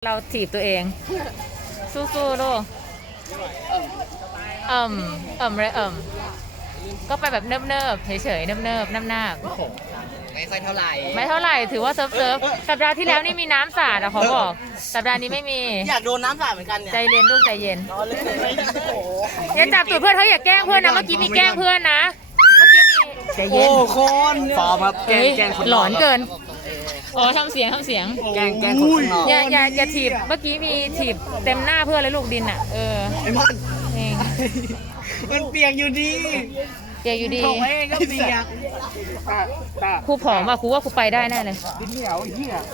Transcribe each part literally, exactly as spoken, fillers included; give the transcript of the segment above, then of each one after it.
เราถีบตัวเอง สู้ๆลูกเอิ่มเอิ่มเลยเอิ่มก็ไปแบบเนิบๆเฉยๆเนิบๆน้ำๆไม่ค่อยเท่าไหร่ไม่เท่าไหร่ถือว่าเซิร์ฟเซิร์ฟสัปดาห์ที่แล้วนี่มีน้ำสาดอะเขาบอกสัปดาห์นี้ไม่มีอยากโดนน้ำสาดเหมือนกันเนี่ยใจเย็นลูกใจเย็นรอเลยโอ้โหอย่าจับตูดเพื่อนเขาอย่าแกล้งเพื่อนนะเมื่อกี้มีแกล้งเพื่อนนะเมื่อกี้มีใจเย็นโอ้คนฟอร์มครับแกงแกงคนหลอนเกินอ๋อทำเสียงทำเสียงแกงแกงคนข้างนอกอย่าอย่าอย่าถีบเมื่อกี้มีถีบเต็มหน้าเพื่อนเลยลูกดินอ่ะเออไอ้มันเองมันเปียกอยู่ดีเปียกอยู่ดีของเองก็เปียกตาครูผอมอ่ะครูว่าครูไปได้แน่เลยดินเหนียวเหี้ย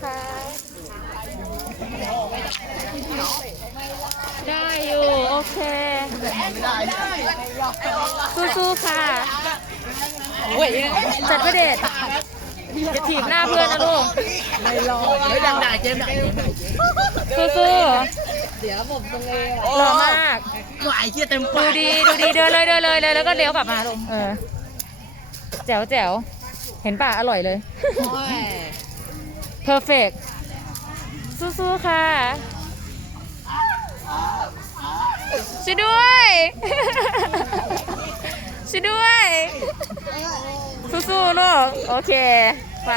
ได้อยู่โอเคสู้ๆค่ะจัดประเด็ดจะถีบหน้าเพื่อนนะลูกไม่รอไม่ดังด่าเจมส์ด่าเจมส์สู้ๆเดี๋ยวผมตรงเองหล่อมากก็ไอ้เหี้ยเต็มดูปากดีดูดีเดินเลยเดินเลยเลยแล้วก็เลี้ยวกลับมาลูกเออแจ๋วแจ๋วเห็นป่ะอร่อยเลย เพอร์เฟกสู้ๆค่ะช่วยด้วย ช่วยด้วย สู้ๆลูกโอเคไป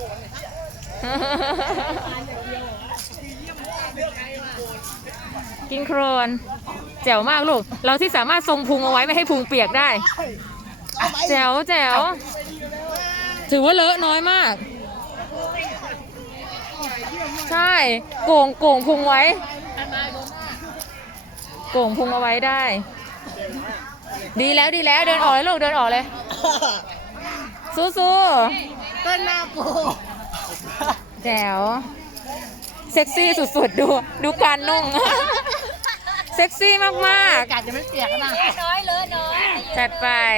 กินโครนแจ๋วมากลูกเราที่สามารถทรงพุงเอาไว้ไม่ให้พุงเปียกได้แจ๋วแจ๋วถือว่าเลอะน้อยมากใช่โก่งโก่งพุงไว้โก่งพุงเอาไว้ได้ ดีแล้วดีแล้วเดินออกเลยลูกเดินออกเลยสู้ๆต้นหน้าโกแจ๋วเซ็กซี่สุดๆดูดูการนุ่ง เซ็กซี่มากๆกาดจะไม่เปียกนะจัดไป